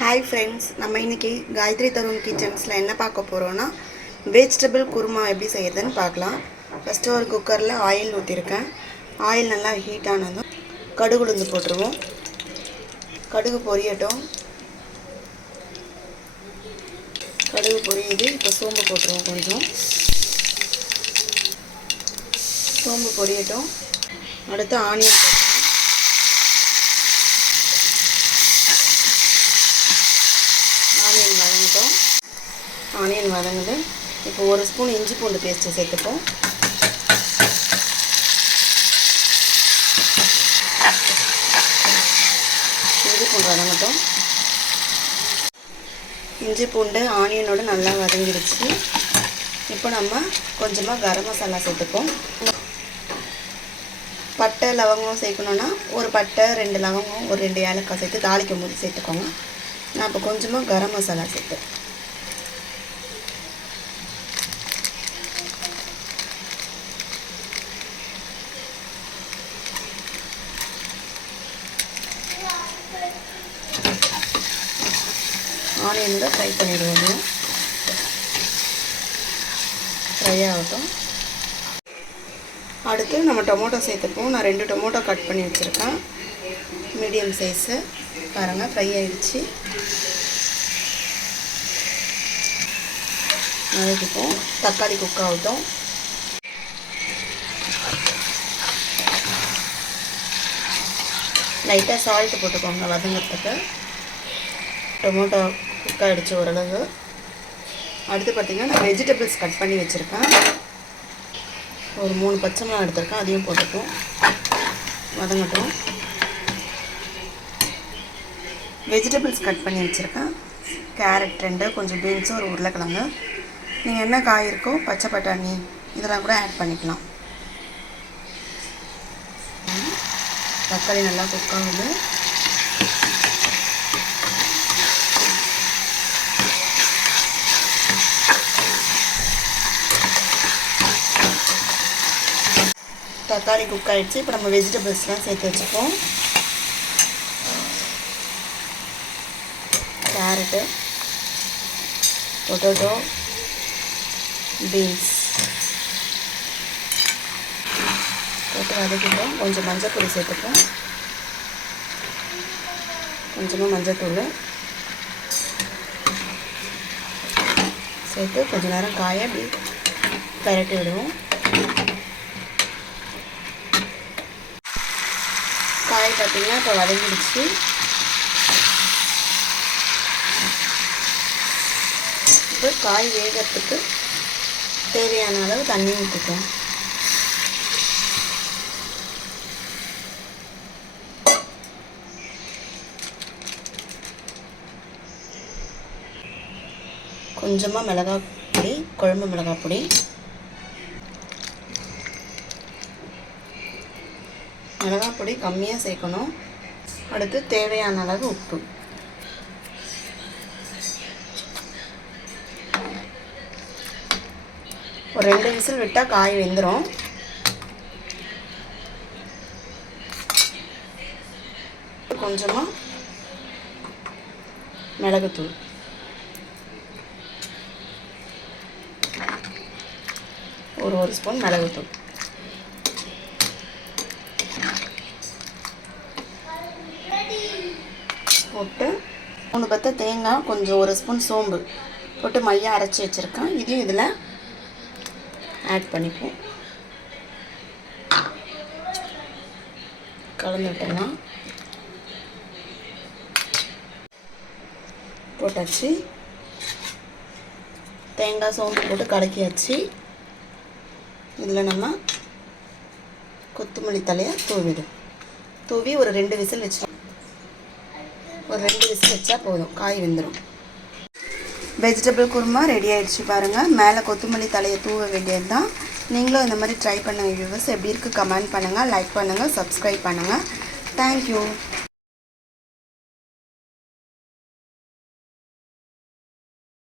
Hi friends, நம்ம இன்றைக்கி காயத்ரி தருண் கிச்சன்ஸில் என்ன பார்க்க போகிறோன்னா வெஜிடபிள் குருமா எப்படி செய்யறதுன்னு பார்க்கலாம். ஃபஸ்ட்டு ஒரு குக்கரில் ஆயில் ஊற்றிருக்கேன். ஆயில் நல்லா ஹீட் ஆனதும் கடுகு உளுந்து போட்டுருவோம். கடுகு பொரியட்டும். கடுகு பொரியுது. இப்போ சோம்பு போட்டுருவோம். கொஞ்சம் சோம்பு பொரியட்டும். அடுத்து ஆனியன் போட்டுருவோம். ஆனியன் வதங்குது. இப்போ ஒரு ஸ்பூன் இஞ்சி பூண்டு பேஸ்ட்டு சேர்த்துப்போம். இஞ்சி பூண்டு வதங்கட்டும். இஞ்சி பூண்டு ஆனியனோடு நல்லா வதங்கிடுச்சு. இப்போ நம்ம கொஞ்சமாக கரம் மசாலா சேர்த்துப்போம். பட்டை லவங்கம் சேர்க்கணுன்னா ஒரு பட்டை 2 லவங்கம் ஒரு 2 ஏலக்காய் சேர்த்து தாளிக்கும் போது சேர்த்துக்கோங்க. நான் இப்போ கொஞ்சமாக கரம் மசாலா சேர்த்தேன். ஆனியனோட ஃப்ரை பண்ணிடுவோம். ஃப்ரை ஆகட்டும். அடுத்து நம்ம டொமேட்டோ சேர்த்துப்போம். நான் 2 டொமேட்டோ கட் பண்ணி வச்சுருக்கேன், மீடியம் சைஸு. பாருங்கள், ஃப்ரை ஆகிடுச்சு. வதக்கிப்போம். தக்காளி குக் ஆகட்டும். லைட்டாக சால்ட்டு போட்டுக்கோங்க வதங்கிறதுக்கு. டொமேட்டோ குக் ஆகிடுச்சு ஓரளவு. அடுத்து பார்த்திங்கன்னா நான் வெஜிடபிள்ஸ் கட் பண்ணி வச்சுருக்கேன். ஒரு 3 பச்சை மிளகாய் எடுத்துருக்கேன், அதையும் போட்டுப்போம். வதங்கட்டும். வெஜிடபிள்ஸ் கட் பண்ணி வச்சுருக்கேன். கேரட் 2, கொஞ்சம் பீன்ஸு, ஒரு உருளைக்கிழங்கு. நீங்கள் என்ன காய் இருக்கோ, பச்சை பட்டாணி இதெல்லாம் கூட ஆட் பண்ணிக்கலாம். தக்காளி நல்லா குக் ஆகுது. தக்காளி குக் ஆகிடுச்சு. இப்போ நம்ம வெஜிடபிள்ஸ்லாம் சேர்த்து வச்சுப்போம். கேரட்டு, பொட்டேட்டோ, பீன்ஸ் போட்டு வதக்கிட்டோம். கொஞ்சம் மஞ்சள் பொடி சேர்த்துப்போம். கொஞ்சமாக மஞ்சள் சேர்த்து கொஞ்சம் நேரம் காயை அப்படி பரட்டி விடுவோம். காய் பார்த்திங்கன்னா இப்போ வதங்கிடுச்சு. இப்போ காய் வேகிறதுக்கு தேவையான அளவு தண்ணி ஊற்றிப்போம். கொஞ்சமாக மிளகாய் பொடி, குழம்பு மிளகாய் பொடி, மிளகாய் பொடி கம்மியாக சேர்க்கணும். அடுத்து தேவையான அளவு உப்பு. ஒரு 2 விசில் விட்டால் காய் வெந்துடும். கொஞ்சமாக மிளகுத்தூள், ஒரு ஸ்பூன் மிளகுத்தூள் போட்டு 3 பத்தை தேங்காய், கொஞ்சம் 1 ஸ்பூன் சோம்பு போட்டு மையாக அரைச்சி வச்சுருக்கேன். இதையும் இதில் ஆட் பண்ணிப்போம். கலந்து விட்டுடலாம். போட்டாச்சு. தேங்காய் சோம்பு போட்டு கலக்கியாச்சு. இதில் நம்ம கொத்தமல்லி தலையை தூவி ஒரு 2 விசில் வச்சு, ஒரு 2 விசில் வச்சா போதும், காய் வெந்துடும். வெஜிடபிள் குருமா ரெடி ஆகிடுச்சு. பாருங்கள், மேலே கொத்தமல்லி தலையை தூவ வேண்டியது தான். நீங்களும் இந்த மாதிரி ட்ரை பண்ணுங்கள் வியூவர்ஸ். எப்படி இருக்குது கமெண்ட் பண்ணுங்கள், லைக் பண்ணுங்கள், சப்ஸ்கிரைப் பண்ணுங்கள். தேங்க்யூ.